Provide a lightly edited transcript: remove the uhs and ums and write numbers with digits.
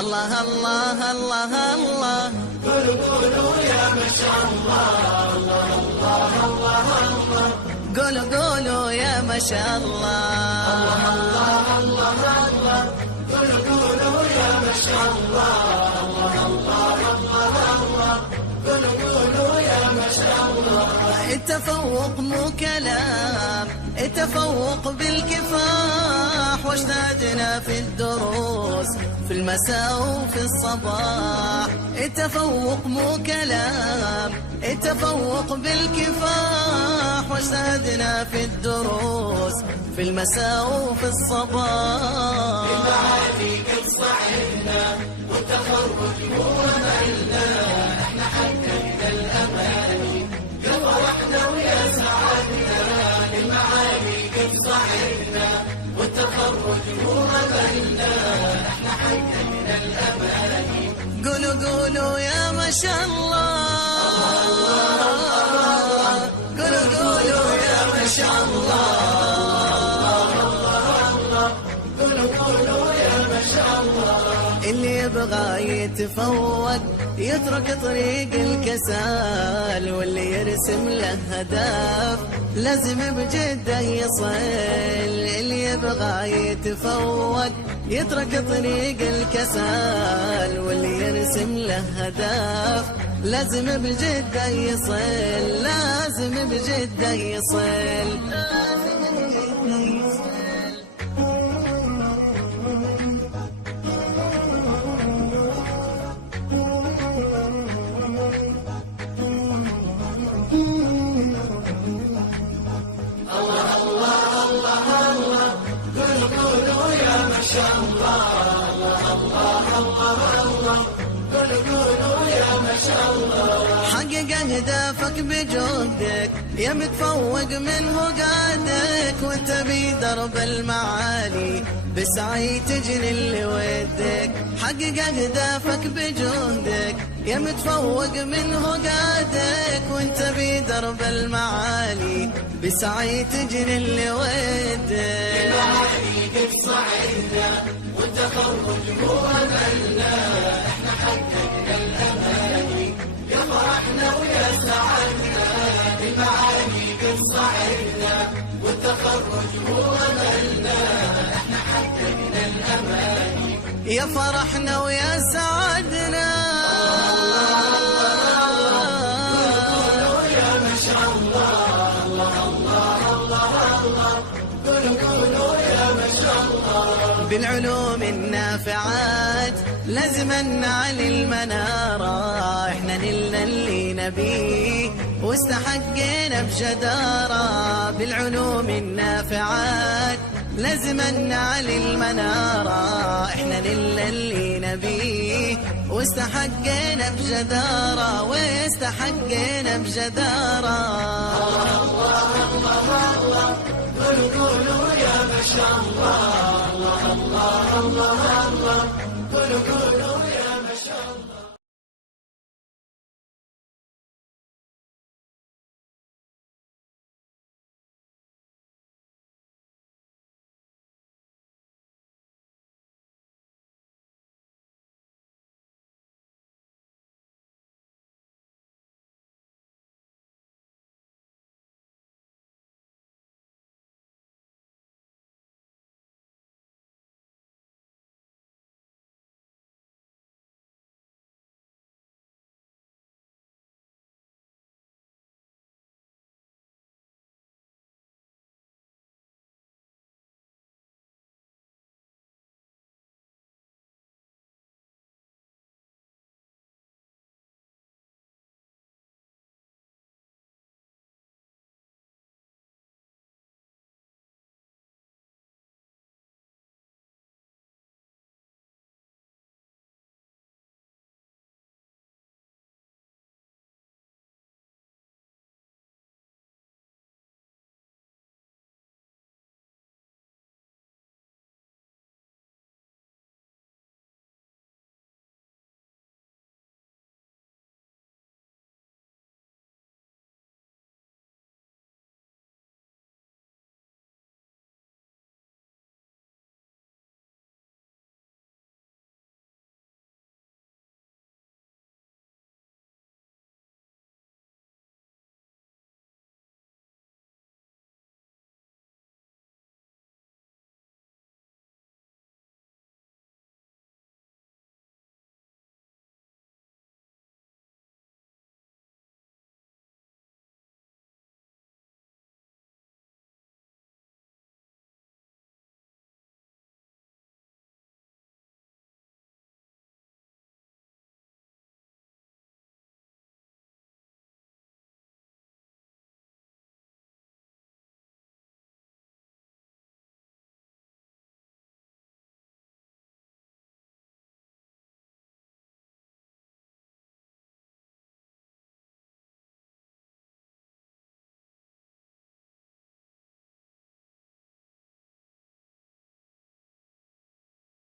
الله الله الله الله. قولوا يا ما شاء الله. الله الله الله الله. قولوا يا ما شاء الله. الله الله الله. قولوا يا ما شاء الله. الله الله الله. قولوا يا ما شاء الله. التفوق مو كلام، التفوق بالكفاح، واجتهدنا في الدروس في المساء وفي الصباح. التفوق مو كلام، التفوق بالكفاح، واجتهدنا في الدروس في المساء وفي الصباح. المعالي قد صعدنا والتخرج هو مالنا، احنا حققنا الاماني يا فرحنا ويا سعدنا. المعالي قد صعدنا والتخرج هو مالنا، احنا حققنا الاماني. قولوا يا ما شاء الله. قولوا يا ما شاء الله. قولوا يا ما شاء الله. اللي يبغى يتفوق يترك طريق الكسال، واللي يرسم له هدف لازم بجده يصل. اللي يبغى يتفوق يترك طريق الكسال، واللي يرسم له هدف لازم بجده يصل. لازم بجده يصل. قولوا يا ما شاء الله. الله الله الله. قولوا يا ما شاء الله. حقق أهدافك بجهدك يا متفوق منه قادك، وانت بدرب المعالي بسعي تجري اللي ودك. حقق أهدافك بجهدك يا متفوق منه قادك، وانت بدرب المعالي بسعي تجري اللي ودك. المعالي قد صعدنا والتخرج هو مالنا، احنا حققنا الاماني يا فرحنا ويا سعدنا. المعالي قد صعدنا والتخرج هو مالنا، احنا حققنا الاماني يا فرحنا ويا سعدنا. قولوا يا ما شاء الله. الله الله الله الله. قولوا يا ما شاء الله. بالعلوم النافعات لازم نعلي المنارة، احنا نلنا اللي نبيه واستحقينا بجدارة. بالعلوم النافعات لازم نعلي المنارة، احنا نلنا اللي نبيه واستحقينا بجدارة، واستحقينا بجدارة. الله الله الله. قولوا يا ما شاء الله. الله الله الله الله. قولوا